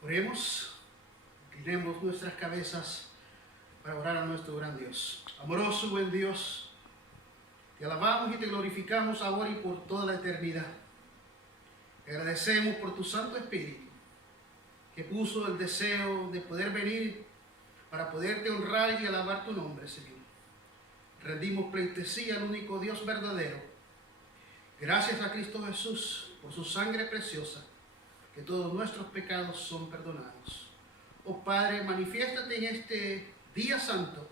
Oremos, inclinemos nuestras cabezas para orar a nuestro gran Dios. Amoroso, buen Dios, te alabamos y te glorificamos ahora y por toda la eternidad. Te agradecemos por tu Santo Espíritu, que puso el deseo de poder venir para poderte honrar y alabar tu nombre, Señor. Rendimos pleitesía al único Dios verdadero. Gracias a Cristo Jesús por su sangre preciosa, que todos nuestros pecados son perdonados. Oh Padre, manifiéstate en este día santo,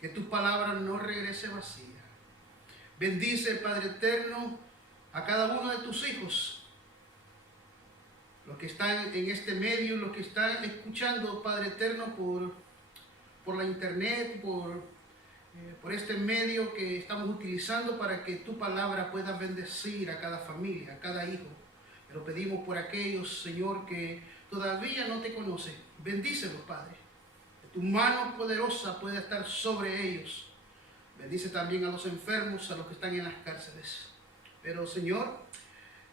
que tu palabra no regrese vacía. Bendice, Padre eterno, a cada uno de tus hijos, los que están en este medio, los que están escuchando, Padre eterno, por la internet, por este medio que estamos utilizando para que tu palabra pueda bendecir a cada familia, a cada hijo. Pero pedimos por aquellos, Señor, que todavía no te conocen. Bendícelos, Padre. Que tu mano poderosa pueda estar sobre ellos. Bendice también a los enfermos, a los que están en las cárceles. Pero, Señor,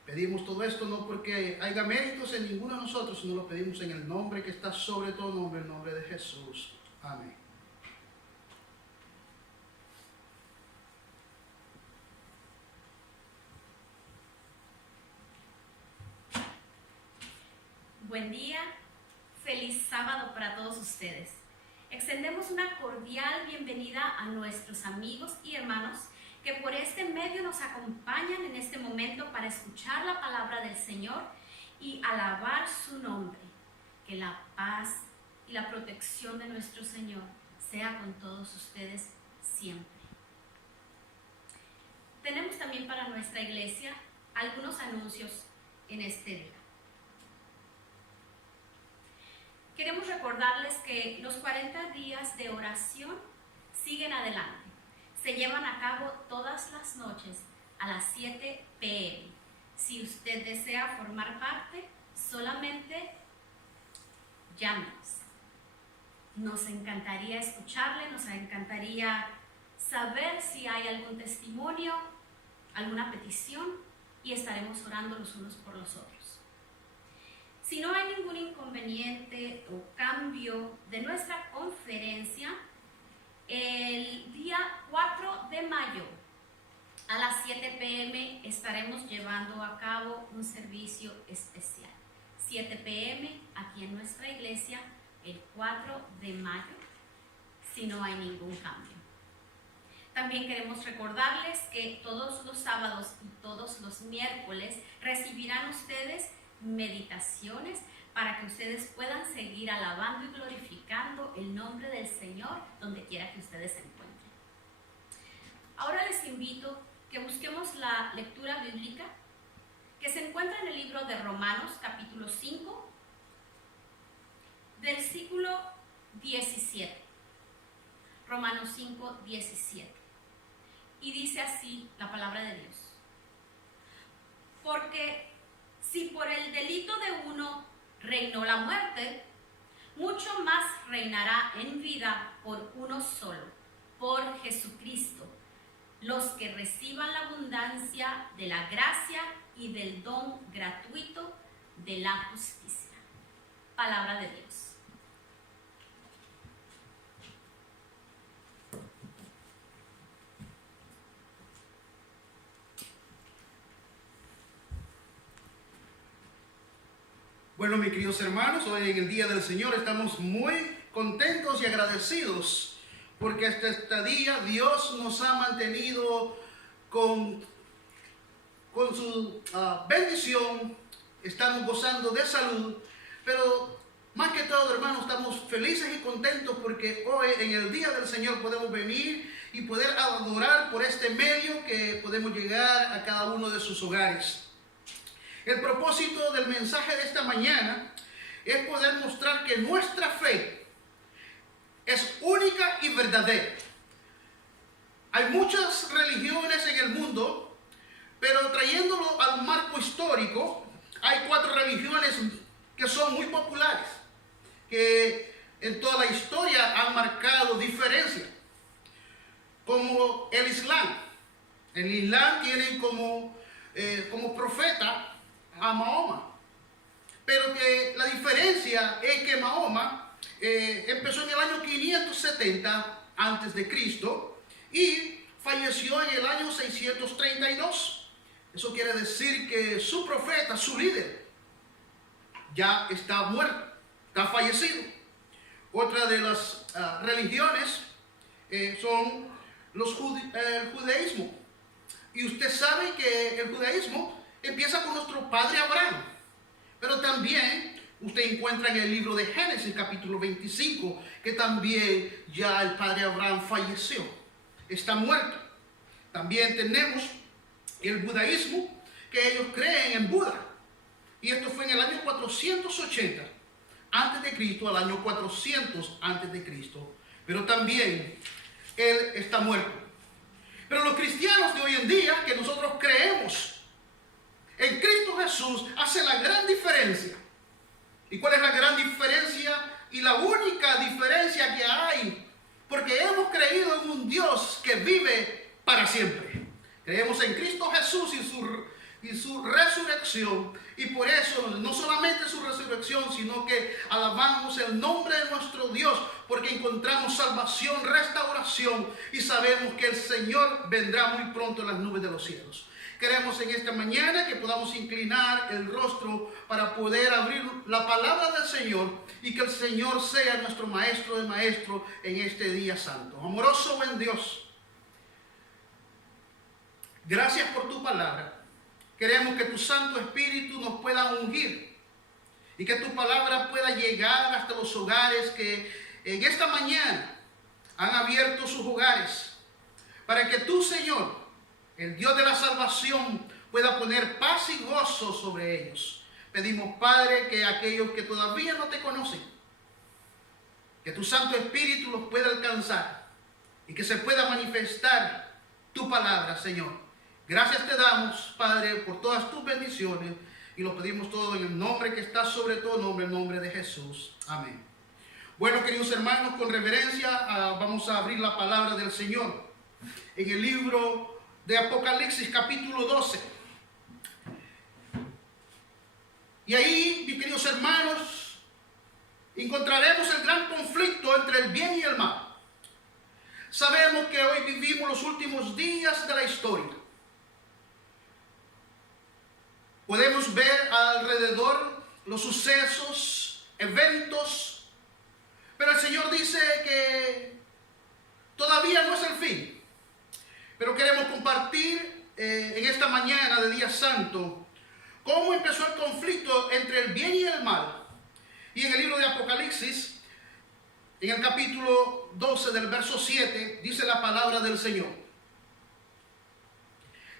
pedimos todo esto no porque haya méritos en ninguno de nosotros, sino lo pedimos en el nombre que está sobre todo nombre, el nombre de Jesús. Amén. Buen día, feliz sábado para todos ustedes. Extendemos una cordial bienvenida a nuestros amigos y hermanos que por este medio nos acompañan en este momento para escuchar la palabra del Señor y alabar su nombre. Que la paz y la protección de nuestro Señor sea con todos ustedes siempre. Tenemos también para nuestra iglesia algunos anuncios en este día. Queremos recordarles que los 40 días de oración siguen adelante. Se llevan a cabo todas las noches a las 7 p.m. Si usted desea formar parte, solamente llámenos. Nos encantaría escucharle, nos encantaría saber si hay algún testimonio, alguna petición, y estaremos orando los unos por los otros. Si no hay ningún inconveniente o cambio de nuestra conferencia, el día 4 de mayo a las 7 p.m. estaremos llevando a cabo un servicio especial. 7 p.m. aquí en nuestra iglesia, el 4 de mayo, si no hay ningún cambio. También queremos recordarles que todos los sábados y todos los miércoles recibirán ustedes meditaciones para que ustedes puedan seguir alabando y glorificando el nombre del Señor donde quiera que ustedes se encuentren. Ahora les invito que busquemos la lectura bíblica que se encuentra en el libro de Romanos, capítulo 5, versículo 17. Romanos 5, 17. Y dice así la palabra de Dios. Porque si por el delito de uno reinó la muerte, mucho más reinará en vida por uno solo, por Jesucristo, los que reciban la abundancia de la gracia y del don gratuito de la justicia. Palabra de Dios. Bueno, mis queridos hermanos, hoy en el Día del Señor estamos muy contentos y agradecidos porque hasta este día Dios nos ha mantenido con su bendición. Estamos gozando de salud, pero más que todo, hermanos, estamos felices y contentos porque hoy en el Día del Señor podemos venir y poder adorar por este medio que podemos llegar a cada uno de sus hogares. El propósito del mensaje de esta mañana es poder mostrar que nuestra fe es única y verdadera. Hay muchas religiones en el mundo, pero trayéndolo al marco histórico, hay 4 religiones que son muy populares, que en toda la historia han marcado diferencia, como el Islam. El Islam tienen como profeta a Mahoma, pero que la diferencia diferencia es que Mahoma empezó en el año 570 antes de Cristo y falleció en el año 632. Eso quiere decir que su profeta, su líder, ya está muerto, está fallecido. Otra de las religiones son el judaísmo. Y usted sabe que el judaísmo empieza con nuestro padre Abraham. Pero también usted encuentra en el libro de Génesis, capítulo 25, que también ya el padre Abraham falleció, está muerto. También tenemos el budaísmo, que ellos creen en Buda. Y esto fue en el año 480 antes de Cristo al año 400 antes de Cristo. Pero también él está muerto. Pero los cristianos de hoy en día, que nosotros creemos en Cristo Jesús, hace la gran diferencia. ¿Y cuál es la gran diferencia? Y la única diferencia que hay, porque hemos creído en un Dios que vive para siempre. Creemos en Cristo Jesús y su resurrección, y por eso no solamente su resurrección, sino que alabamos el nombre de nuestro Dios, porque encontramos salvación, restauración, y sabemos que el Señor vendrá muy pronto en las nubes de los cielos. Queremos en esta mañana que podamos inclinar el rostro para poder abrir la palabra del Señor y que el Señor sea nuestro maestro de maestros en este día santo. Amoroso buen Dios, gracias por tu palabra. Queremos que tu Santo Espíritu nos pueda ungir y que tu palabra pueda llegar hasta los hogares que en esta mañana han abierto sus hogares, para que tú, Señor, el Dios de la salvación, pueda poner paz y gozo sobre ellos. Pedimos, Padre, que aquellos que todavía no te conocen, que tu Santo Espíritu los pueda alcanzar y que se pueda manifestar tu palabra, Señor. Gracias te damos, Padre, por todas tus bendiciones, y lo pedimos todo en el nombre que está sobre todo nombre, el nombre de Jesús. Amén. Bueno, queridos hermanos, con reverencia vamos a abrir la palabra del Señor en el libro de Apocalipsis, capítulo 12. Y ahí, mis queridos hermanos, encontraremos el gran conflicto entre el bien y el mal. Sabemos que hoy vivimos los últimos días de la historia. Podemos ver alrededor los sucesos, eventos, pero el Señor dice que todavía no es el fin. Pero queremos compartir en esta mañana de Día Santo cómo empezó el conflicto entre el bien y el mal. Y en el libro de Apocalipsis, en el capítulo 12 del verso 7, dice la palabra del Señor.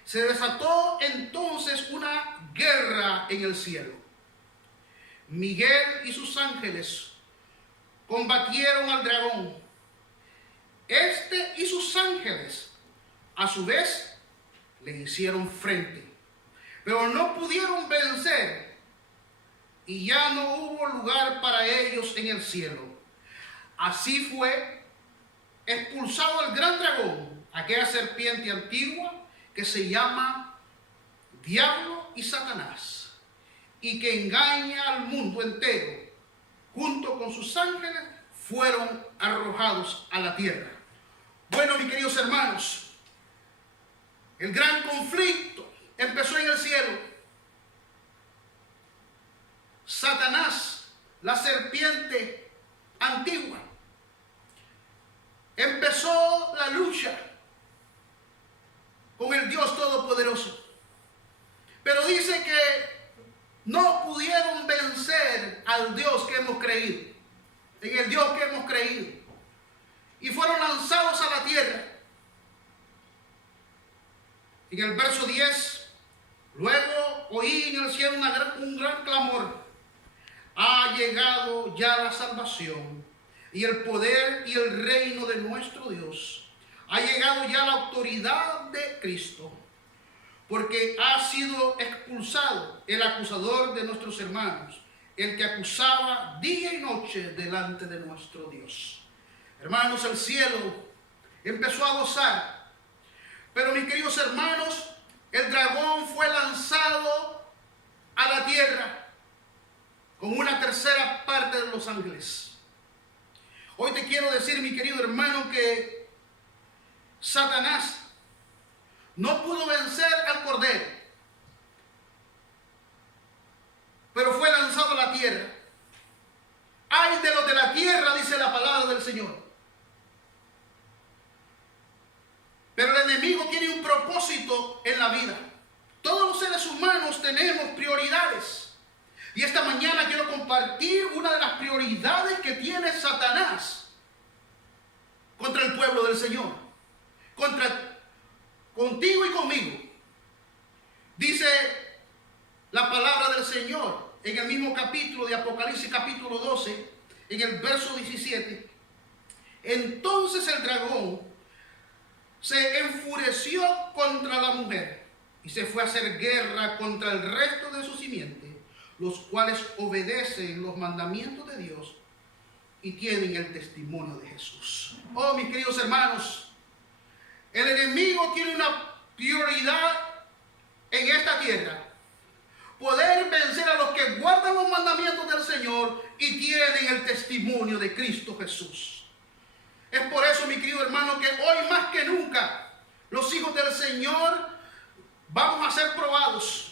Se desató entonces una guerra en el cielo. Miguel y sus ángeles combatieron al dragón. Este y sus ángeles, a su vez, le hicieron frente, pero no pudieron vencer, y ya no hubo lugar para ellos en el cielo. Así fue expulsado el gran dragón, aquella serpiente antigua que se llama Diablo y Satanás, y que engaña al mundo entero. Junto con sus ángeles fueron arrojados a la tierra. Bueno, mis queridos hermanos, el gran conflicto empezó en el cielo. Satanás, la serpiente antigua, empezó la lucha con el Dios Todopoderoso. Pero dice que no pudieron vencer al Dios que hemos creído, en el Dios que hemos creído. Y fueron lanzados a la tierra. En el verso 10, luego oí en el cielo un gran clamor. Ha llegado ya la salvación y el poder y el reino de nuestro Dios. Ha llegado ya la autoridad de Cristo, porque ha sido expulsado el acusador de nuestros hermanos, el que acusaba día y noche delante de nuestro Dios. Hermanos, el cielo empezó a gozar, pero mis queridos hermanos, el dragón fue lanzado a la tierra con una tercera parte de los ángeles. Hoy te quiero decir, mi querido hermano, que Satanás no pudo vencer al Cordero, pero fue lanzado a la tierra. Ay de los de la tierra, dice la palabra del Señor. Pero el enemigo tiene un propósito en la vida. Todos los seres humanos tenemos prioridades. Y esta mañana quiero compartir una de las prioridades que tiene Satanás contra el pueblo del Señor. Contigo y conmigo. Dice la palabra del Señor en el mismo capítulo de Apocalipsis, capítulo 12, en el verso 17. Entonces el dragón se enfureció contra la mujer y se fue a hacer guerra contra el resto de su simiente, los cuales obedecen los mandamientos de Dios y tienen el testimonio de Jesús. Oh, mis queridos hermanos, el enemigo tiene una prioridad en esta tierra: poder vencer a los que guardan los mandamientos del Señor y tienen el testimonio de Cristo Jesús. Es por eso, mi querido hermano, que hoy más que nunca los hijos del Señor vamos a ser probados.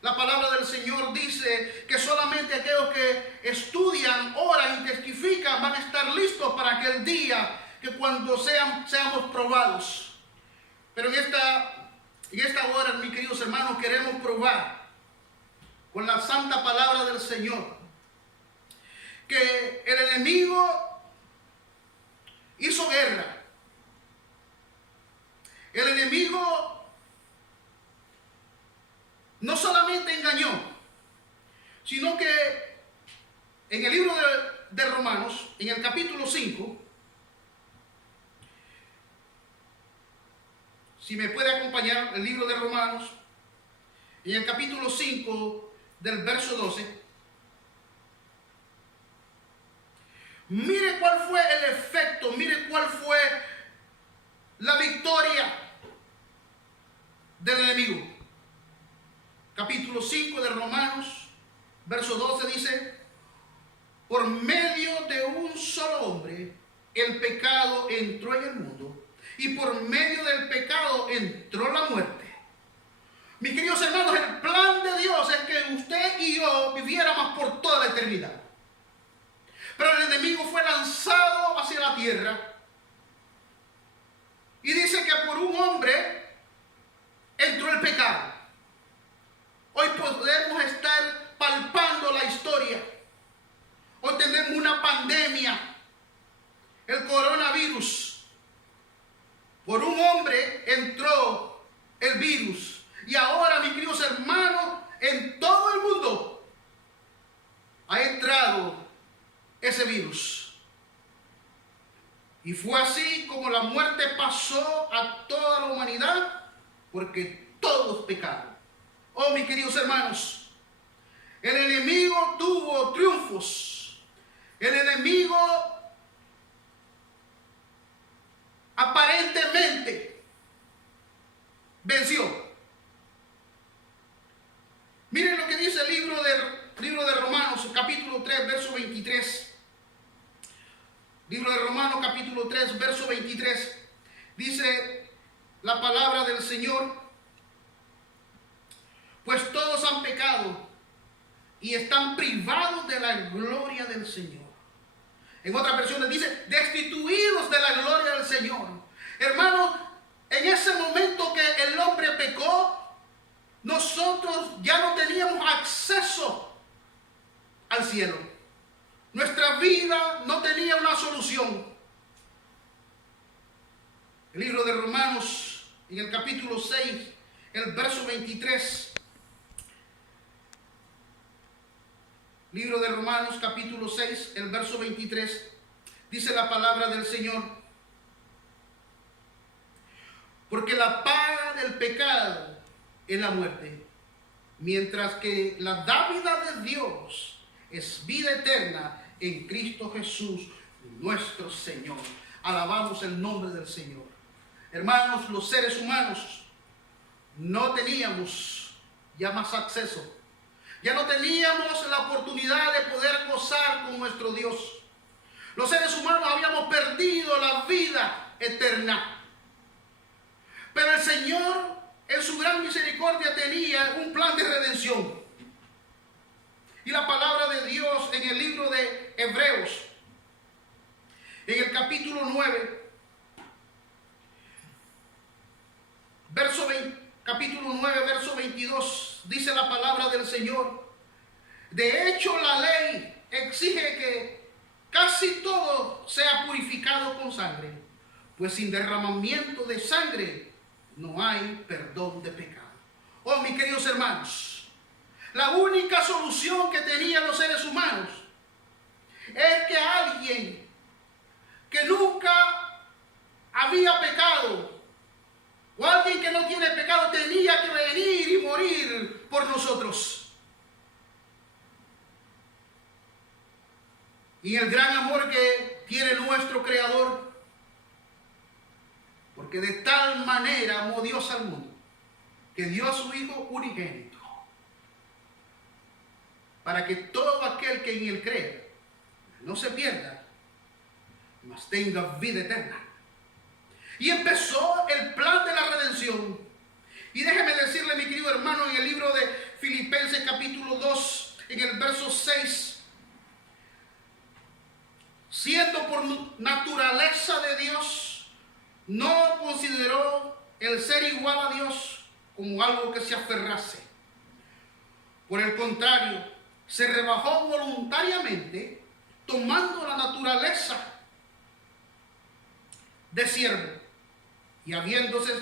La palabra del Señor dice que solamente aquellos que estudian, oran y testifican van a estar listos para aquel día que cuando seamos probados. Pero en esta hora, mis queridos hermanos, queremos probar con la santa palabra del Señor que el enemigo hizo guerra. El enemigo no solamente engañó, sino que en el libro de Romanos, en el capítulo 5, si me puede acompañar el libro de Romanos, en el capítulo 5 del verso 12, mire cuál fue el efecto, mire cuál fue la victoria del enemigo. Capítulo 5 de Romanos, verso 12 dice: por medio de un solo hombre el pecado entró en el mundo, y por medio del pecado entró la muerte. Mis queridos hermanos, el plan de Dios es que usted y yo viviéramos por toda la eternidad. Pero el enemigo fue lanzado hacia la tierra. Y dice que por un hombre entró el pecado. Hoy podemos estar palpando la historia. Hoy tenemos una pandemia, el coronavirus. Por un hombre entró el virus. Y ahora, mis queridos hermanos, en todo el mundo ha entrado ese virus. Y fue así como la muerte pasó a toda la humanidad, porque todos pecaron. Oh, mis queridos hermanos, el enemigo tuvo triunfos. El enemigo aparentemente venció. Miren lo que dice el libro de Romanos, capítulo 3, verso 23. Libro de Romanos, capítulo 3, verso 23. Dice la palabra del Señor: pues todos han pecado y están privados de la gloria del Señor. En otras versiones dice: destituidos de la gloria del Señor. Hermanos, en ese momento que el hombre pecó, nosotros ya no teníamos acceso al cielo. Nuestra vida no tenía una solución. El libro de Romanos, en el capítulo 6, el verso 23. Libro de Romanos, capítulo 6, el verso 23. Dice la palabra del Señor: porque la paga del pecado es la muerte, mientras que la dádiva de Dios es vida eterna en Cristo Jesús, nuestro Señor. Alabamos el nombre del Señor. Hermanos, los seres humanos no teníamos ya más acceso. Ya no teníamos la oportunidad de poder gozar con nuestro Dios. Los seres humanos habíamos perdido la vida eterna. Pero el Señor, en su gran misericordia, tenía un plan de redención. Y la palabra de Dios en el libro de Hebreos, en el capítulo 9, capítulo 9, verso 22, dice la palabra del Señor: de hecho, la ley exige que casi todo sea purificado con sangre, pues sin derramamiento de sangre no hay perdón de pecado. Oh, mis queridos hermanos, la única solución que tenían los seres humanos es que alguien que nunca había pecado, o alguien que no tiene pecado, tenía que venir y morir por nosotros. Y el gran amor que tiene nuestro Creador, porque de tal manera amó Dios al mundo, que dio a su Hijo unigénito, para que todo aquel que en él cree no se pierda, mas tenga vida eterna. Y empezó el plan de la redención. Y déjeme decirle, mi querido hermano, en el libro de Filipenses capítulo 2, en el verso 6, siendo por naturaleza de Dios, no consideró el ser igual a Dios como algo que se aferrase. Por el contrario, se rebajó voluntariamente, tomando la naturaleza de siervo y haciéndose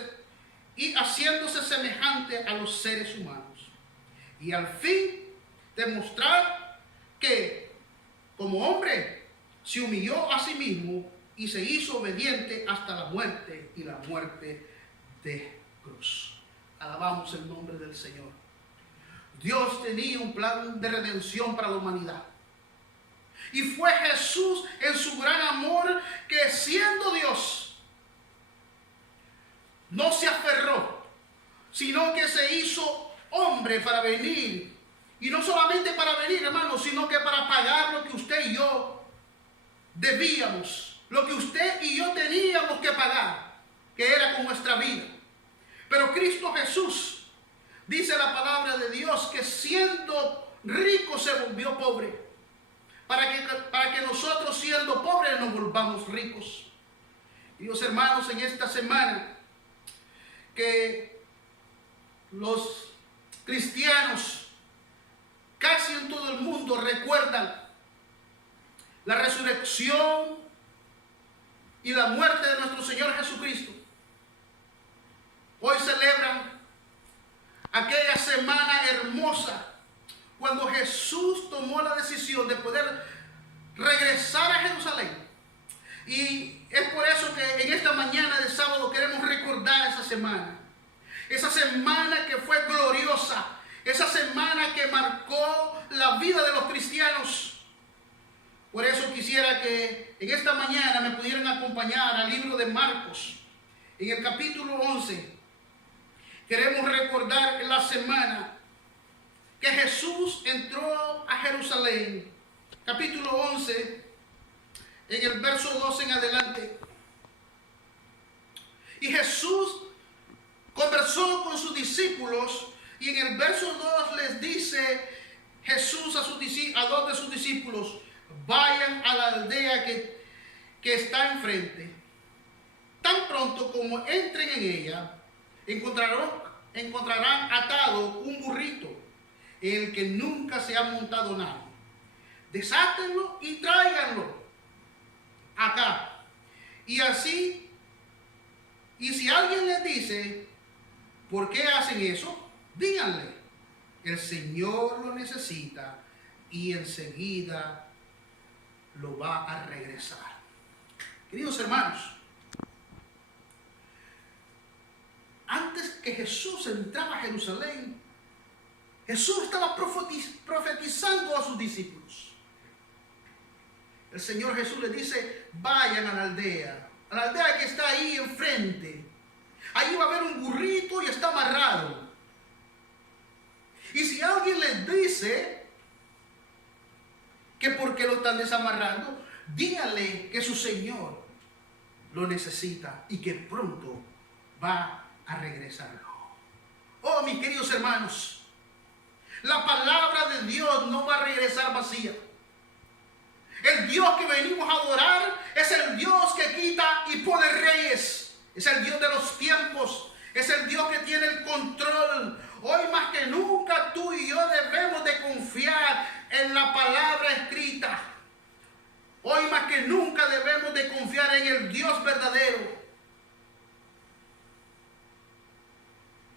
semejante a los seres humanos. Y al fin demostrar que, como hombre, se humilló a sí mismo y se hizo obediente hasta la muerte, y la muerte de cruz. Alabamos el nombre del Señor. Dios tenía un plan de redención para la humanidad. Y fue Jesús, en su gran amor, que siendo Dios, no se aferró, sino que se hizo hombre para venir. Y no solamente para venir, hermanos, sino que para pagar lo que usted y yo debíamos, lo que usted y yo teníamos que pagar, que era con nuestra vida. Pero Cristo Jesús, dice la palabra de Dios, que siendo rico se volvió pobre, para que nosotros, siendo pobres, nos volvamos ricos. Dios, hermanos, en esta semana que los cristianos casi en todo el mundo recuerdan la resurrección y la muerte de nuestro Señor Jesucristo. Hoy celebran aquella semana hermosa cuando Jesús tomó la decisión de poder regresar a Jerusalén. Y es por eso que en esta mañana de sábado queremos recordar esa semana que fue gloriosa, esa semana que marcó la vida de los cristianos. Por eso quisiera que en esta mañana me pudieran acompañar al libro de Marcos, en el capítulo 11. Queremos recordar la semana que Jesús entró a Jerusalén, capítulo 11, en el verso 12 en adelante. Y Jesús conversó con sus discípulos, y en el verso 2 les dice Jesús a dos de sus discípulos: vayan a la aldea que está enfrente. Tan pronto como entren en ella, encontrarán atado un burrito en el que nunca se ha montado nadie. Desátenlo y tráiganlo acá. Y si alguien les dice: ¿por qué hacen eso?, díganle: el Señor lo necesita y enseguida lo va a regresar. Queridos hermanos, antes que Jesús entraba a Jerusalén, Jesús estaba profetizando a sus discípulos. El Señor Jesús les dice: vayan a la aldea que está ahí enfrente. Ahí va a haber un burrito y está amarrado. Y si alguien les dice que por qué lo están desamarrando, díganle que su Señor lo necesita y que pronto va a regresar. Oh, mis queridos hermanos, la palabra de Dios no va a regresar vacía. El Dios que venimos a adorar es el Dios que quita y pone reyes. Es el Dios de los tiempos. Es el Dios que tiene el control. Hoy más que nunca tú y yo debemos de confiar en la palabra escrita. Hoy más que nunca debemos de confiar en el Dios verdadero.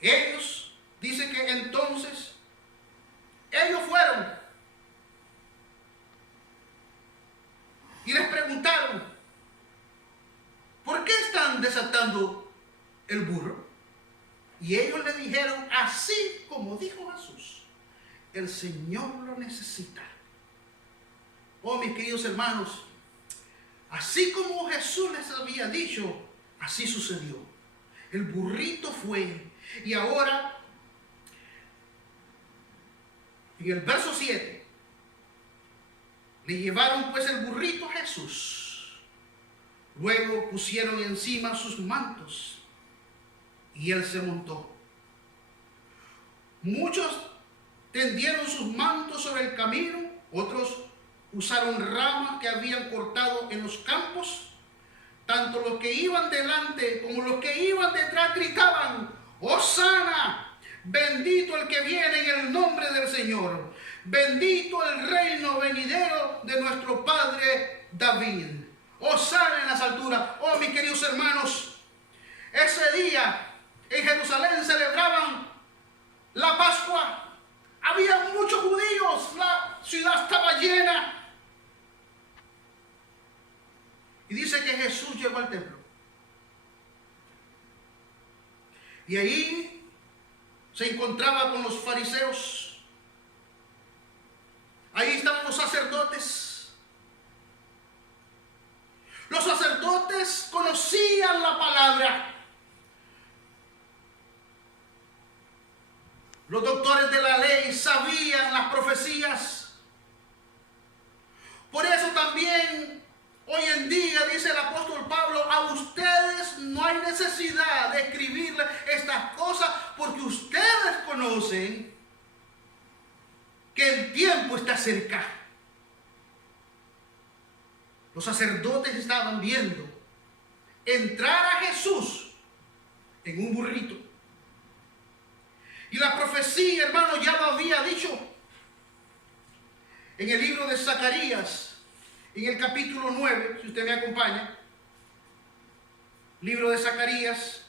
Ellos, dice que entonces, ellos fueron y les preguntaron, ¿por qué están desatando el burro? Y ellos le dijeron, así como dijo Jesús, el Señor lo necesita. Oh, mis queridos hermanos, así como Jesús les había dicho, así sucedió. El burrito fue. Y ahora, en el verso 7, le llevaron pues el burrito a Jesús. Luego pusieron encima sus mantos y él se montó. Muchos tendieron sus mantos sobre el camino, otros usaron ramas que habían cortado en los campos. Tanto los que iban delante como los que iban detrás gritaban, ¡Hosana! Bendito el que viene en el nombre del Señor. Bendito el reino venidero de nuestro Padre David. Hosana en las alturas. Oh, mis queridos hermanos, ese día en Jerusalén celebraban la Pascua. Había muchos judíos, la ciudad estaba llena. Y dice que Jesús llegó al templo. Y ahí se encontraba con los fariseos. Ahí estaban los sacerdotes. Los sacerdotes conocían la palabra. Los doctores de la ley sabían las profecías. Por eso también hoy en día, dice el apóstol Pablo, a ustedes no hay necesidad de escribirle estas cosas porque ustedes conocen que el tiempo está cerca. Los sacerdotes estaban viendo entrar a Jesús en un burrito. Y la profecía, hermano, ya lo había dicho en el libro de Zacarías. En el capítulo 9, si usted me acompaña, libro de Zacarías,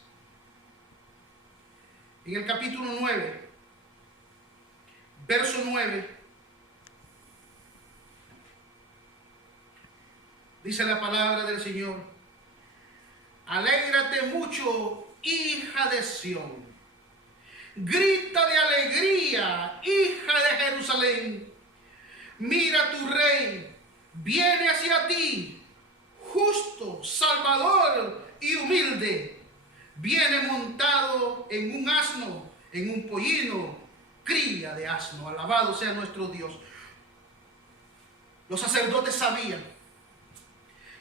en el capítulo 9, verso 9, dice la palabra del Señor, alégrate mucho, hija de Sión, grita de alegría, hija de Jerusalén, mira tu rey, viene hacia ti, justo, salvador y humilde. Viene montado en un asno, en un pollino, cría de asno. Alabado sea nuestro Dios. Los sacerdotes sabían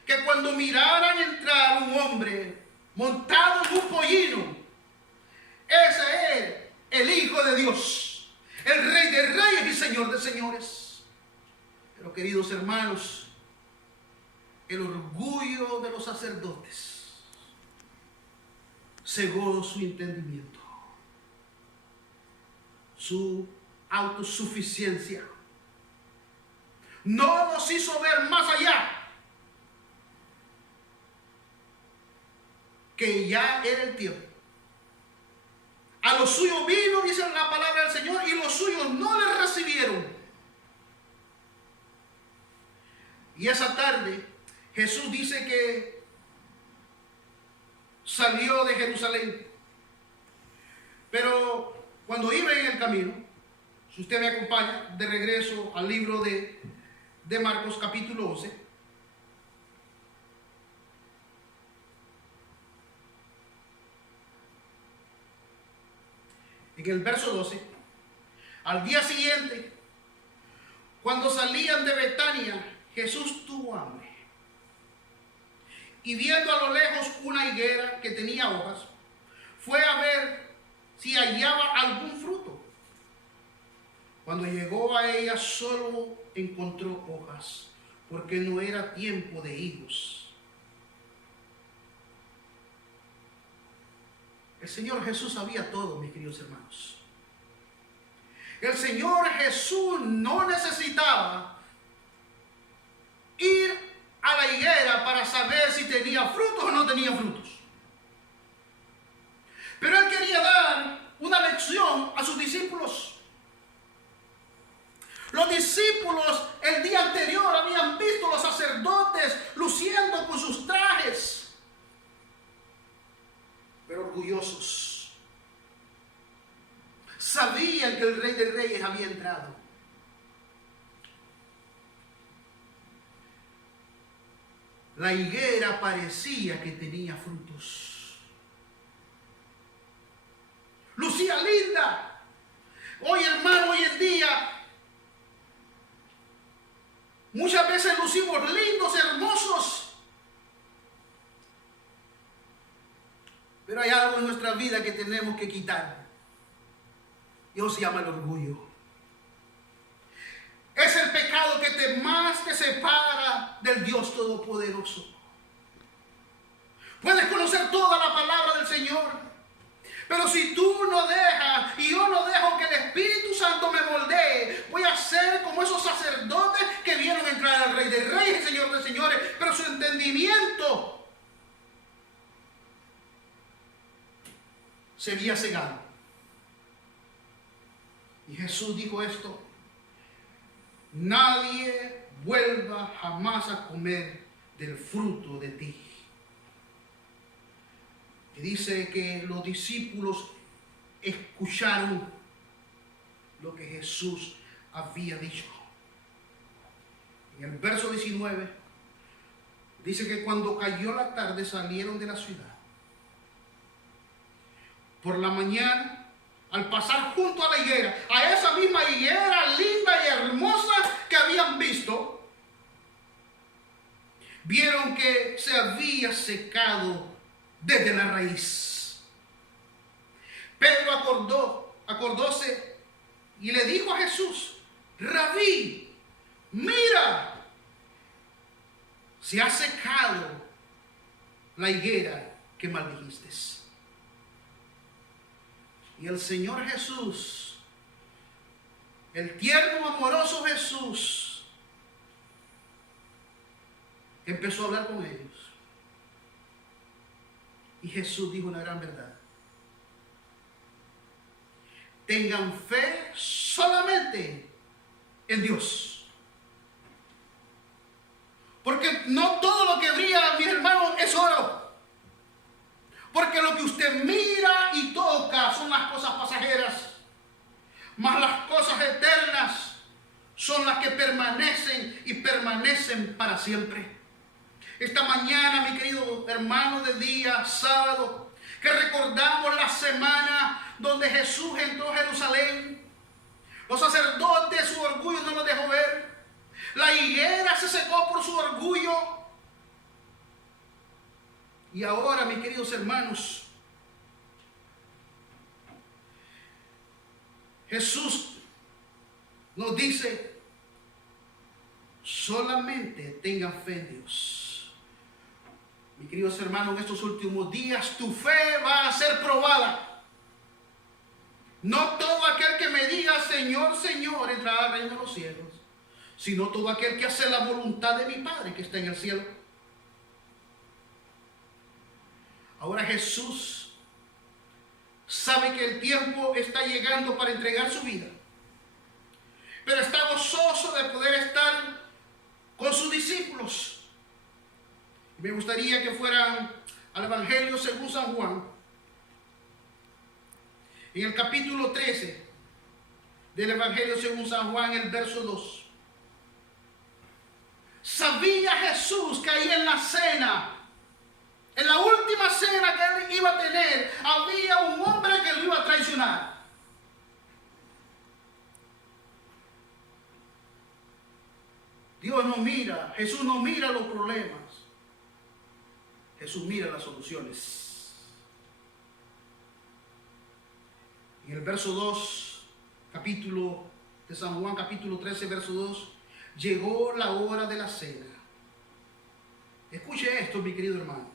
que cuando miraran entrar un hombre montado en un pollino, ese es el Hijo de Dios, el Rey de Reyes y Señor de Señores. Pero queridos hermanos, el orgullo de los sacerdotes cegó su entendimiento, su autosuficiencia. No los hizo ver más allá, que ya era el tiempo. A los suyos vino, dice la palabra del Señor, y los suyos no le recibieron. Y esa tarde Jesús dice que salió de Jerusalén. Pero cuando iba en el camino, si usted me acompaña de regreso al libro de Marcos capítulo 11, en el verso 12, Al día siguiente, cuando salían de Betania, Jesús tuvo hambre. Y viendo a lo lejos una higuera que tenía hojas, fue a ver si hallaba algún fruto. Cuando llegó a ella, solo encontró hojas, porque no era tiempo de higos. El Señor Jesús sabía todo, mis queridos hermanos. El Señor Jesús no necesitaba ir a la higuera para saber si tenía frutos o no tenía frutos. Pero Él quería dar una lección a sus discípulos. Los discípulos el día anterior habían visto a los sacerdotes luciendo con sus trajes, pero orgullosos. Sabían que el Rey de Reyes había entrado. La higuera parecía que tenía frutos. Lucía linda. Hoy, hermano, hoy en día, muchas veces lucimos lindos, hermosos. Pero hay algo en nuestra vida que tenemos que quitar. Y eso se llama el orgullo. Es el pecado que más te separa del Dios Todopoderoso. Puedes conocer toda la palabra del Señor, pero si tú no dejas y yo no dejo que el Espíritu Santo me moldee, voy a ser como esos sacerdotes que vieron entrar al Rey de Reyes, Señor de Señores, pero su entendimiento se había cegado. Y Jesús dijo esto: nadie vuelva jamás a comer del fruto de ti. Y dice que los discípulos escucharon lo que Jesús había dicho. En el verso 19 dice que cuando cayó la tarde salieron de la ciudad. Por la mañana, al pasar junto a la higuera, a esa misma higuera linda y hermosa que habían visto, vieron que se había secado desde la raíz. Pedro acordóse y le dijo a Jesús: Rabí, mira, se ha secado la higuera que maldijiste. Y el Señor Jesús, el tierno, amoroso Jesús, empezó a hablar con ellos. Y Jesús dijo una gran verdad: tengan fe solamente en Dios. Porque no todo lo que brilla, mis hermanos, es oro. Porque lo que usted mira y toca son las cosas pasajeras, mas las cosas eternas son las que permanecen y permanecen para siempre. Esta mañana, mi querido hermano, del día sábado, que recordamos la semana donde Jesús entró a Jerusalén, los sacerdotes, su orgullo no lo dejó ver. La higuera se secó por su orgullo. Y ahora, mis queridos hermanos, Jesús nos dice: solamente tengan fe en Dios. Mis queridos hermanos, en estos últimos días tu fe va a ser probada. No todo aquel que me diga Señor, Señor entrará al reino de los cielos, sino todo aquel que hace la voluntad de mi Padre que está en el cielo. Ahora Jesús sabe que el tiempo está llegando para entregar su vida, pero está gozoso de poder estar con sus discípulos. Me gustaría que fueran al Evangelio según San Juan, en el capítulo 13 del Evangelio según San Juan, el verso 2. Sabía Jesús que ahí en la cena, en la última cena que él iba a tener, había un hombre que lo iba a traicionar. Dios no mira, Jesús no mira los problemas. Jesús mira las soluciones. En el verso 2, capítulo de San Juan, capítulo 13, verso 2, llegó la hora de la cena. Escuche esto, mi querido hermano.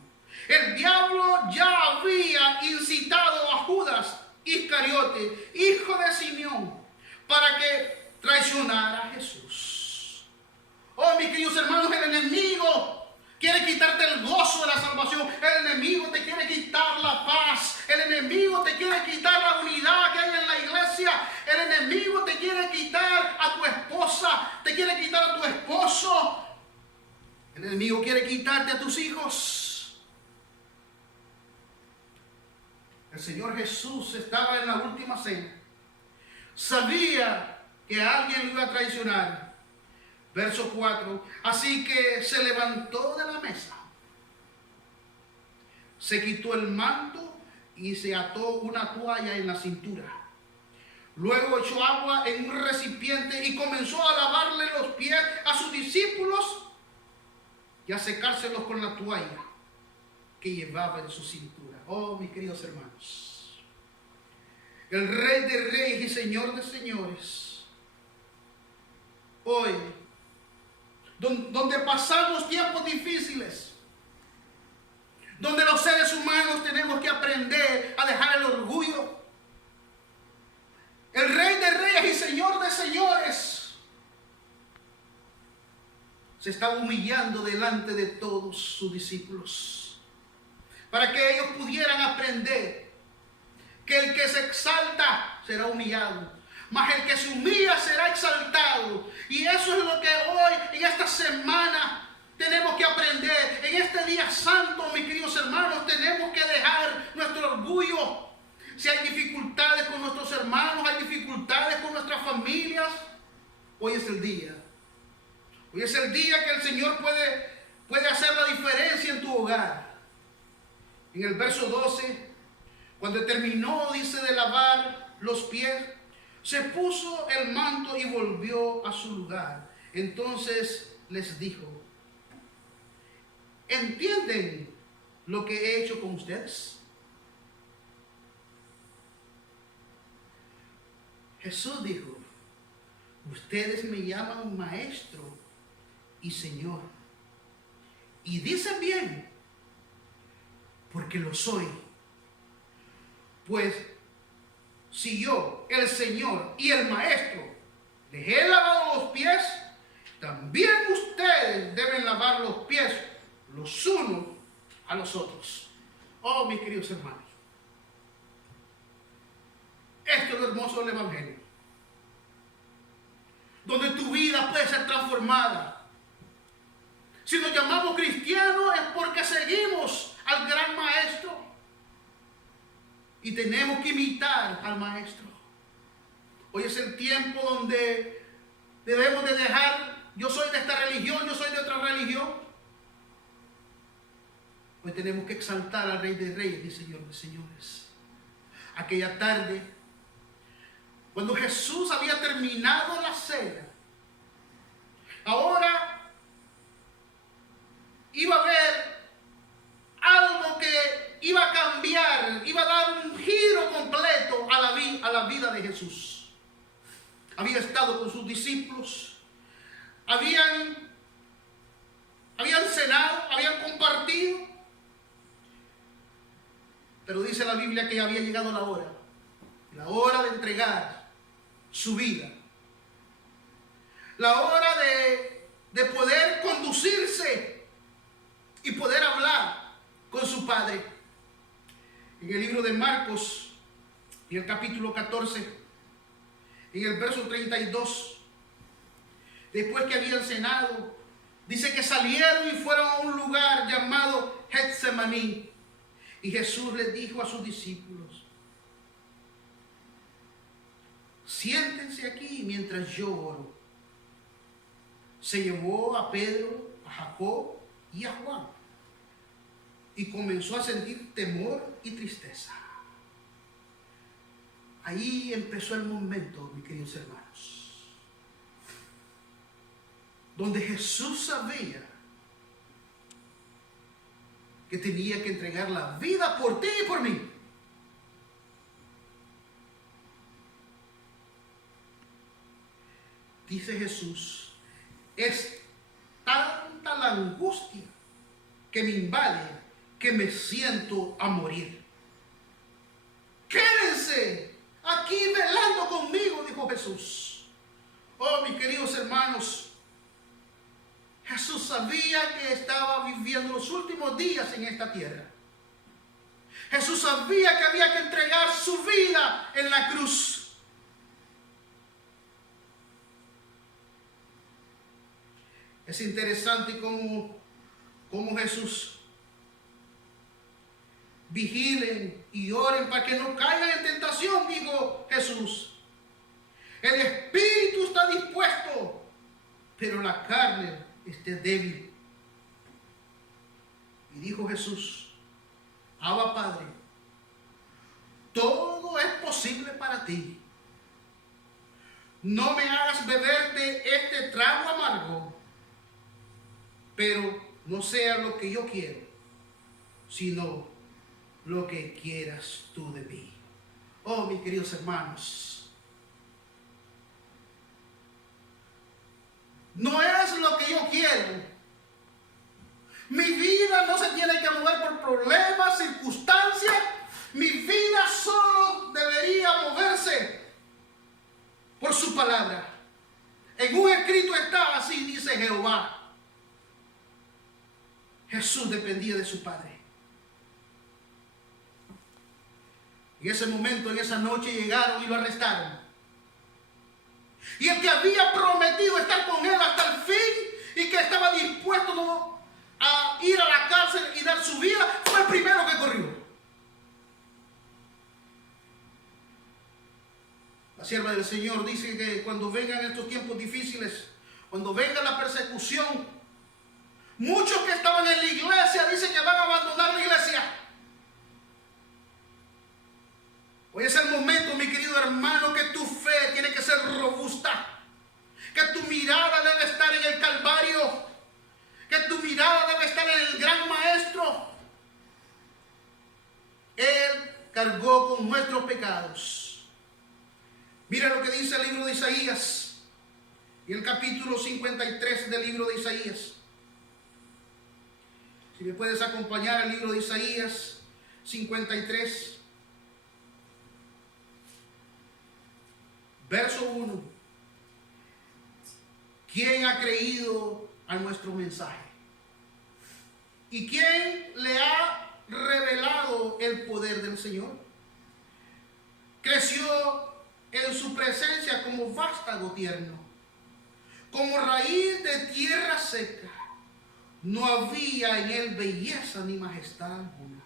El diablo ya había incitado a Judas Iscariote, hijo de Simeón, para que traicionara a Jesús. Oh, mis queridos hermanos, el enemigo quiere quitarte el gozo de la salvación. El enemigo te quiere quitar la paz. El enemigo te quiere quitar la unidad que hay en la iglesia. El enemigo te quiere quitar a tu esposa. Te quiere quitar a tu esposo. El enemigo quiere quitarte a tus hijos. El Señor Jesús estaba en la última cena. Sabía que alguien lo iba a traicionar. Verso 4. Así que se levantó de la mesa. Se quitó el manto y se ató una toalla en la cintura. Luego echó agua en un recipiente y comenzó a lavarle los pies a sus discípulos y a secárselos con la toalla que llevaba en su cintura. Oh, mis queridos hermanos, el Rey de Reyes y Señor de Señores, hoy, donde pasamos tiempos difíciles, donde los seres humanos tenemos que aprender a dejar el orgullo, el Rey de Reyes y Señor de Señores se está humillando delante de todos sus discípulos, para que ellos pudieran aprender que el que se exalta será humillado, mas el que se humilla será exaltado. Y eso es lo que hoy, en esta semana, tenemos que aprender. En este día santo, mis queridos hermanos, tenemos que dejar nuestro orgullo. Si hay dificultades con nuestros hermanos, hay dificultades con nuestras familias, hoy es el día. Hoy es el día que el Señor puede hacer la diferencia en tu hogar. En el verso 12, cuando terminó, dice, de lavar los pies, se puso el manto y volvió a su lugar. Entonces les dijo: ¿entienden lo que he hecho con ustedes? Jesús dijo: ustedes me llaman maestro y Señor, y dicen bien, porque lo soy. Pues si yo, el Señor y el Maestro, les he lavado los pies, también ustedes deben lavar los pies los unos a los otros. Oh, mis queridos hermanos, esto es lo hermoso del Evangelio, donde tu vida puede ser transformada. Si nos llamamos cristianos es porque seguimos al gran Maestro y tenemos que imitar al Maestro. Hoy es el tiempo donde debemos de dejar: yo soy de esta religión, yo soy de otra religión. Hoy tenemos que exaltar al Rey de Reyes y Señor de Señores. Aquella tarde, cuando Jesús había terminado la cena, ahora iba a haber algo que iba a cambiar, iba a dar un giro completo a la vida de Jesús. Había estado con sus discípulos, habían cenado, habían compartido, pero dice la Biblia que había llegado la hora de entregar su vida, la hora de poder conducirse y poder hablar con su Padre. En el libro de Marcos, en el capítulo 14, en el verso 32, después que habían cenado, dice que salieron y fueron a un lugar llamado Getsemaní. Y Jesús les dijo a sus discípulos: siéntense aquí mientras yo oro. Se llevó a Pedro, a Jacob y a Juan, y comenzó a sentir temor y tristeza. Ahí empezó el momento, mis queridos hermanos, donde Jesús sabía que tenía que entregar la vida por ti y por mí. Dice Jesús, es tanta la angustia que me invade que me siento a morir. Quédense aquí velando conmigo, dijo Jesús. Oh, mis queridos hermanos, Jesús sabía que estaba viviendo los últimos días en esta tierra. Jesús sabía que había que entregar su vida en la cruz. Es interesante cómo Jesús vigilen y oren para que no caigan en tentación, dijo Jesús. El espíritu está dispuesto, pero la carne está débil. Y dijo Jesús, Abba Padre, todo es posible para ti. No me hagas beber de este trago amargo, pero no sea lo que yo quiero, sino lo que quieras tú de mí. Oh, mis queridos hermanos, no es lo que yo quiero. Mi vida no se tiene que mover por problemas, circunstancias. Mi vida solo debería moverse por su palabra. En un escrito está, así dice Jehová. Jesús dependía de su Padre. En ese momento, en esa noche, llegaron y lo arrestaron. Y el que había prometido estar con él hasta el fin y que estaba dispuesto a ir a la cárcel y dar su vida, fue el primero que corrió. La sierva del Señor dice que cuando vengan estos tiempos difíciles, cuando venga la persecución, muchos que estaban en la iglesia dicen que van a abandonar la iglesia. Hoy es el momento, mi querido hermano, que tu fe tiene que ser robusta, que tu mirada debe estar en el Calvario, que tu mirada debe estar en el gran Maestro. Él cargó con nuestros pecados. Mira lo que dice el libro de Isaías, y el capítulo 53 del libro de Isaías. Si me puedes acompañar al libro de Isaías 53, verso 1. ¿Quién ha creído a nuestro mensaje? ¿Y quién le ha revelado el poder del Señor? Creció en su presencia como vástago tierno, como raíz de tierra seca. No había en él belleza ni majestad alguna.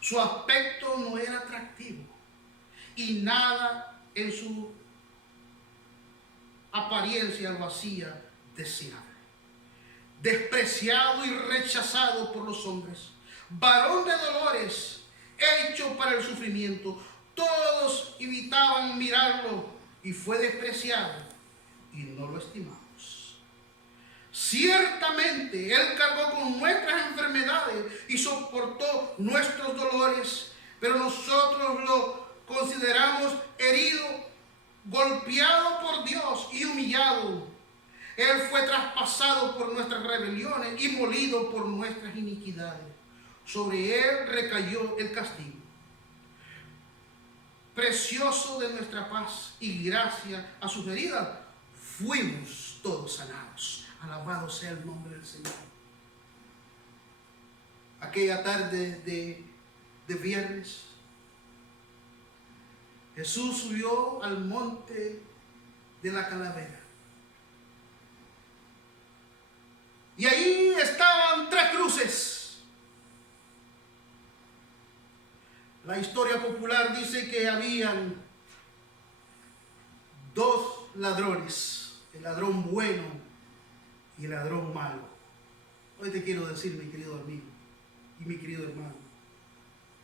Su aspecto no era atractivo y nada en su apariencia lo hacía deseable. Despreciado y rechazado por los hombres, varón de dolores, hecho para el sufrimiento. Todos evitaban mirarlo y fue despreciado y no lo estimamos. Ciertamente Él cargó con nuestras enfermedades y soportó nuestros dolores, pero nosotros lo consideramos herido, golpeado por Dios y humillado. Él fue traspasado por nuestras rebeliones y molido por nuestras iniquidades. Sobre Él recayó el castigo. Precioso de nuestra paz y gracia a sus heridas, fuimos todos sanados. Alabado sea el nombre del Señor. Aquella tarde de viernes, Jesús subió al monte de la Calavera. Y ahí estaban 3 cruces. La historia popular dice que habían 2 ladrones, el ladrón bueno y el ladrón malo. Hoy te quiero decir, mi querido amigo y mi querido hermano,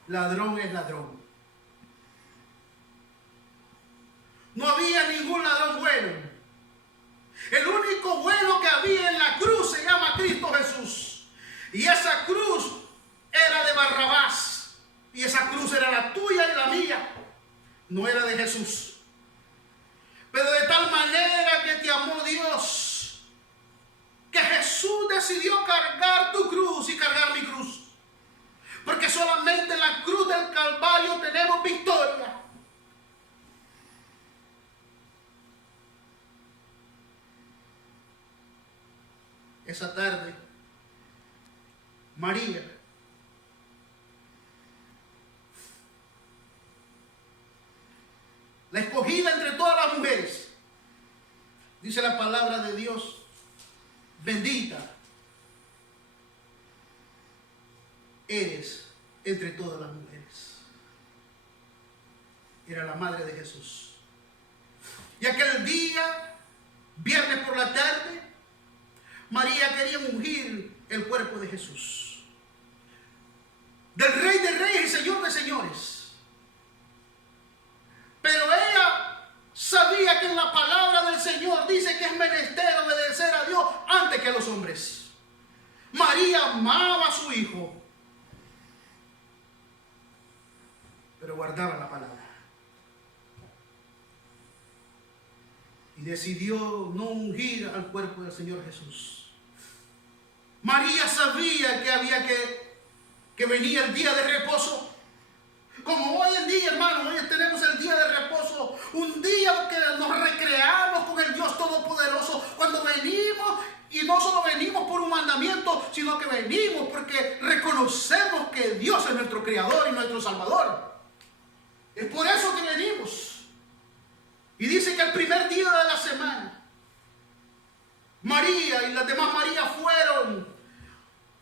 ladrón es ladrón. No había ningún ladrón bueno. El único bueno que había decidió cargar tu cruz y cargar mi cruz. Porque solamente en la cruz del Calvario tenemos victoria. Esa tarde, María, la escogida entre todas las mujeres, dice la palabra de Dios, bendita eres entre todas las mujeres. Era la madre de Jesús. Y aquel día, viernes por la tarde, María quería ungir el cuerpo de Jesús, del Rey de Reyes y Señor de Señores. Pero ella sabía que en la palabra del Señor dice que es menester obedecer a Dios antes que a los hombres. María amaba a su hijo, pero guardaba la palabra. Y decidió no ungir al cuerpo del Señor Jesús. María sabía que había que venía el día de reposo. Como hoy en día, hermano, hoy tenemos el día de reposo. Un día que nos recreamos con el Dios Todopoderoso. Cuando venimos, y no solo venimos por un mandamiento, sino que venimos porque reconocemos que Dios es nuestro Creador y nuestro Salvador. Es por eso que venimos. Y dice que el primer día de la semana, María y las demás Marías fueron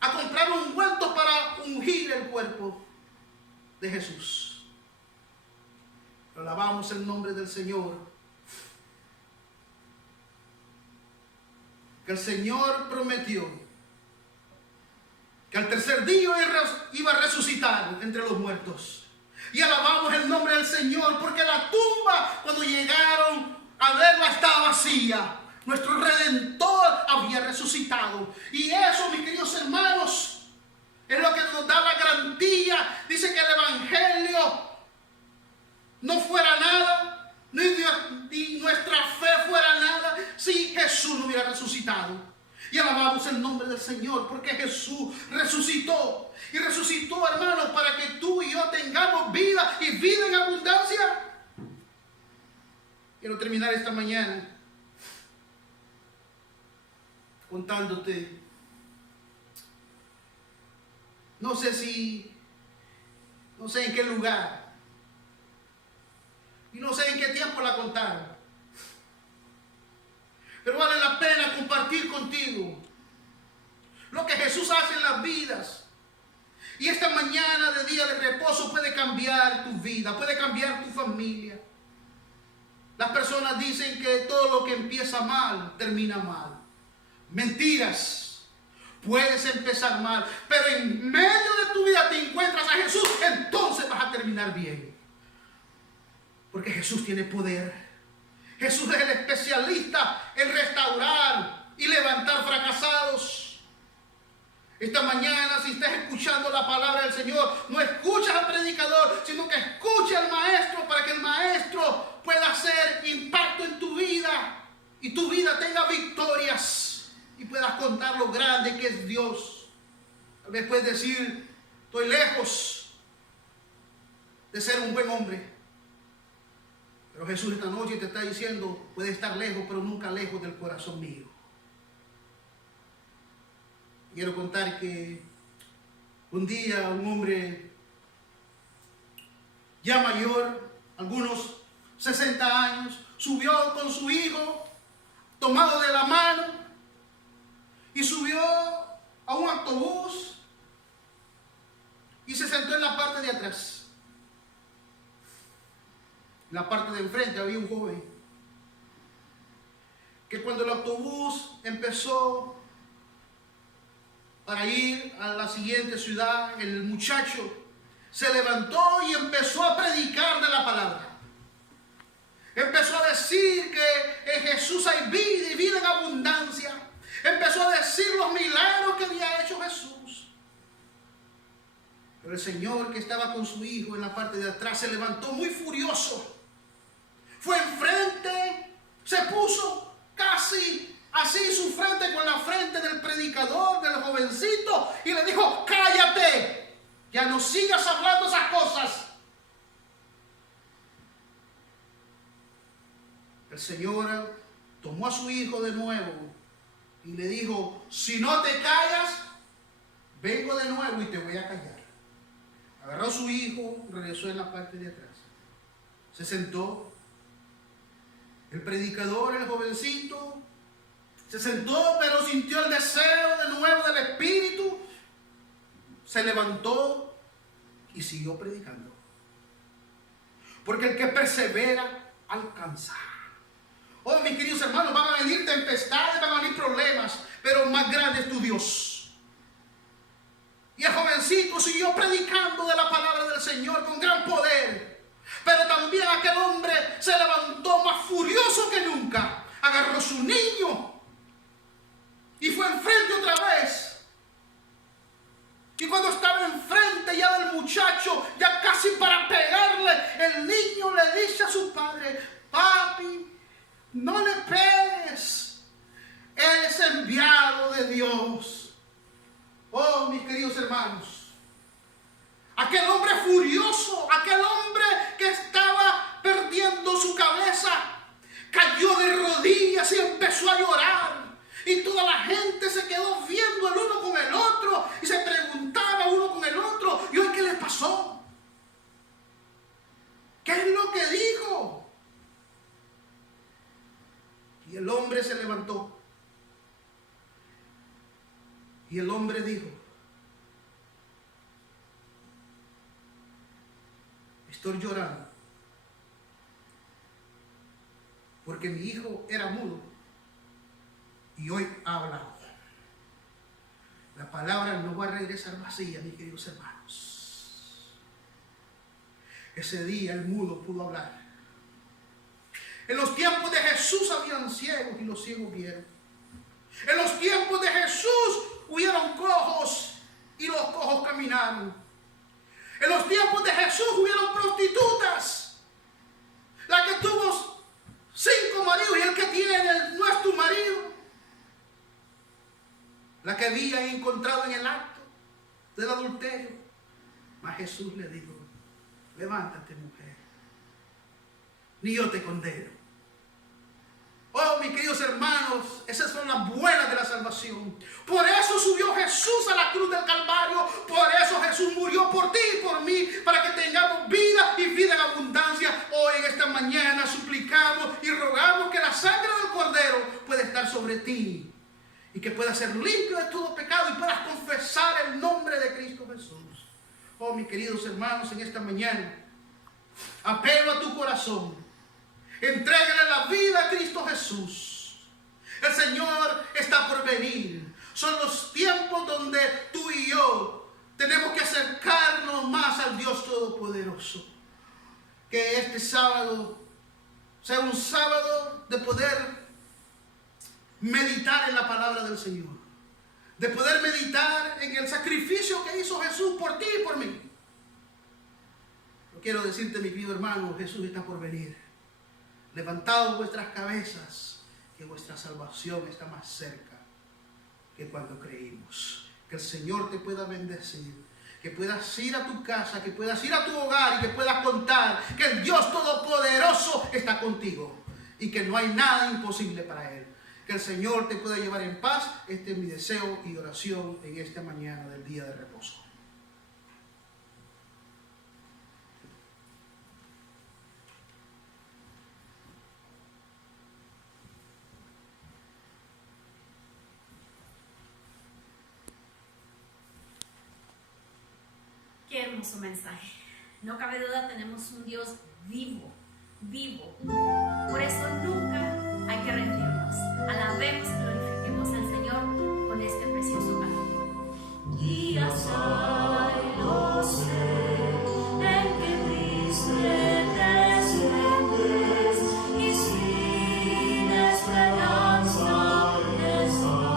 a comprar ungüentos para ungir el cuerpo de Jesús. Alabamos el nombre del Señor. Que el Señor prometió que al tercer día iba a resucitar entre los muertos. Y alabamos el nombre del Señor, porque la tumba, cuando llegaron a verla, estaba vacía. Nuestro Redentor había resucitado. Y eso, mis queridos hermanos, es lo que nos da la garantía. Dice que el Evangelio no fuera nada, ni nuestra fe fuera nada, si Jesús no hubiera resucitado. Y alabamos el nombre del Señor, porque Jesús resucitó. Y resucitó, hermanos, para que tú y yo tengamos vida y vida en abundancia. Quiero terminar esta mañana contándote. No sé en qué lugar. Y no sé en qué tiempo la contaron. Pero vale la pena compartir contigo lo que Jesús hace en las vidas. Y esta mañana de día de reposo puede cambiar tu vida, puede cambiar tu familia. Las personas dicen que todo lo que empieza mal, termina mal. Mentiras. Puedes empezar mal, pero en medio de tu vida te encuentras a Jesús, entonces vas a terminar bien. Porque Jesús tiene poder. Jesús es el especialista en restaurar y levantar fracasados. Esta mañana, si estás escuchando la palabra del Señor, no escuchas al predicador, sino que escucha al maestro, para que el maestro pueda hacer impacto en tu vida y tu vida tenga victorias y puedas contar lo grande que es Dios. Tal vez puedes decir: estoy lejos de ser un buen hombre. Pero Jesús esta noche te está diciendo: puede estar lejos, pero nunca lejos del corazón mío. Quiero contar que un día un hombre ya mayor, algunos 60 años, subió con su hijo, tomado de la mano, y subió a un autobús y se sentó en la parte de atrás. En la parte de enfrente había un joven que cuando el autobús empezó para ir a la siguiente ciudad, el muchacho se levantó y empezó a predicar de la palabra. Empezó a decir que en Jesús hay vida y vida en abundancia. Empezó a decir los milagros que había hecho Jesús. Pero el señor que estaba con su hijo en la parte de atrás se levantó muy furioso. Fue enfrente, se puso casi así su frente con la frente del predicador, jovencito y le dijo: cállate, ya no sigas hablando esas cosas. El Señor tomó a su hijo de nuevo y le dijo: si no te callas, vengo de nuevo y te voy a callar. Agarró a su hijo, regresó en la parte de atrás, se sentó. El predicador, el jovencito, se sentó, pero sintió el deseo de nuevo del Espíritu. Se levantó y siguió predicando. Porque el que persevera alcanza. Oh, mis queridos hermanos, van a venir tempestades, van a venir problemas, pero más grande es tu Dios. Y el jovencito siguió predicando de la palabra del Señor con gran poder. Pero también aquel hombre se levantó más furioso que nunca. Agarró su niño y fue enfrente otra vez. Y cuando estaba enfrente ya del muchacho, ya casi para pegarle, el niño le dice a su padre: papi, no le pegues. Él es enviado de Dios. Oh, mis queridos hermanos. Aquel hombre furioso, aquel hombre que estaba perdiendo su cabeza, cayó de rodillas y empezó a llorar. Y toda la gente se quedó viendo el uno con el otro y se preguntaba uno con el otro: ¿y hoy qué le pasó? ¿Qué es lo que dijo? Y el hombre se levantó. Y el hombre dijo: estoy llorando porque mi hijo era mudo y hoy ha hablado. La palabra no va a regresar vacía, mis queridos hermanos. Ese día el mudo pudo hablar. En los tiempos de Jesús habían ciegos y los ciegos vieron. En los tiempos de Jesús hubieron cojos y los cojos caminaron. En los tiempos de Jesús hubieron prostitutas. La que tuvo 5 maridos y el que tiene no es tu marido. La que había encontrado en el acto del adulterio. Mas Jesús le dijo: levántate, mujer, ni yo te condeno. Oh, mis queridos hermanos, esas son las buenas de la salvación. Por eso subió Jesús a la cruz del Calvario. Por eso Jesús murió por ti y por mí, para que tengamos vida y vida en abundancia. Hoy en esta mañana suplicamos y rogamos que la sangre del Cordero pueda estar sobre ti y que puedas ser limpio de todo pecado y puedas confesar el nombre de Cristo Jesús. Oh, mis queridos hermanos, en esta mañana apelo a tu corazón. Entrégale la vida a Cristo Jesús. El Señor está por venir. Son los tiempos donde tú y yo tenemos que acercarnos más al Dios Todopoderoso. Que este sábado sea un sábado de poder meditar en la palabra del Señor. De poder meditar en el sacrificio que hizo Jesús por ti y por mí. Yo quiero decirte, mi querido hermano, Jesús está por venir. Levantad vuestras cabezas, que vuestra salvación está más cerca que cuando creímos. Que el Señor te pueda bendecir, que puedas ir a tu casa, que puedas ir a tu hogar y que puedas contar que el Dios Todopoderoso está contigo y que no hay nada imposible para Él. Que el Señor te pueda llevar en paz. Este es mi deseo y oración en esta mañana del día de reposo. Qué hermoso mensaje. No cabe duda, tenemos un Dios vivo, vivo. Por eso nunca hay que rendirnos. Alabemos y glorifiquemos al Señor con este precioso canto. Días hay, lo sé, en que disprendes y sin esperanza estás.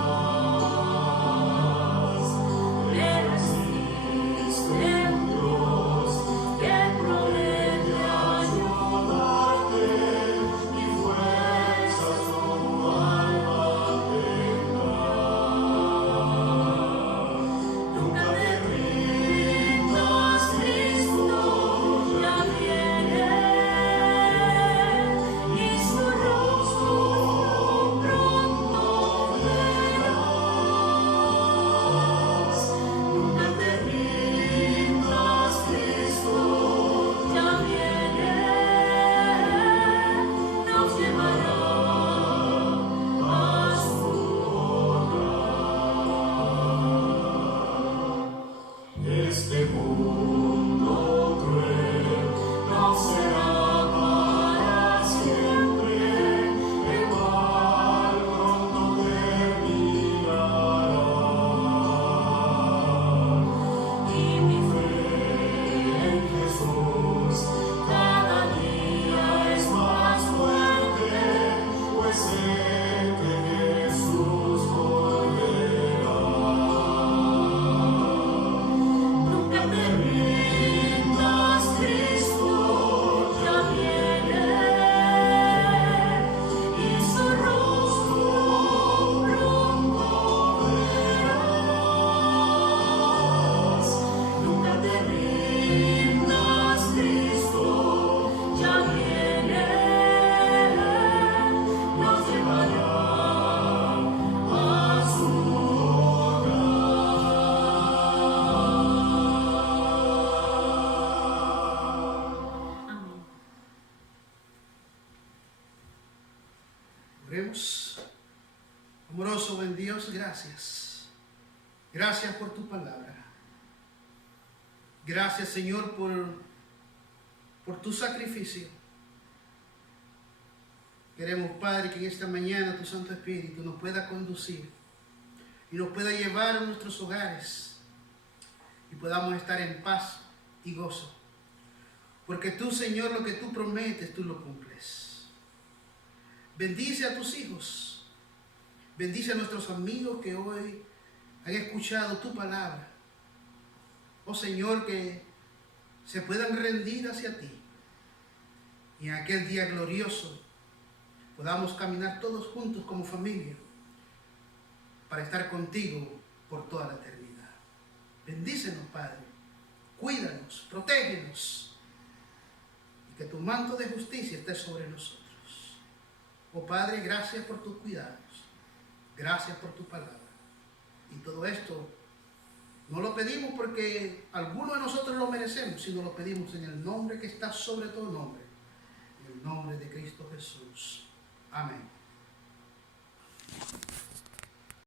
Pero existe un Dios que promete ayudarte y fuerzas como alma. Dios, gracias. Gracias por tu palabra. Gracias, Señor, por tu sacrificio. Queremos, Padre, que en esta mañana tu Santo Espíritu nos pueda conducir y nos pueda llevar a nuestros hogares y podamos estar en paz y gozo. Porque tú, Señor, lo que tú prometes, tú lo cumples. Bendice a tus hijos. Bendice a nuestros amigos que hoy han escuchado tu palabra. Oh Señor, que se puedan rendir hacia ti. Y en aquel día glorioso podamos caminar todos juntos como familia para estar contigo por toda la eternidad. Bendícenos, Padre. Cuídanos, protégenos. Y que tu manto de justicia esté sobre nosotros. Oh Padre, gracias por tus cuidados. Gracias por tu palabra. Y todo esto no lo pedimos porque alguno de nosotros lo merecemos, sino lo pedimos en el nombre que está sobre todo nombre. En el nombre de Cristo Jesús. Amén.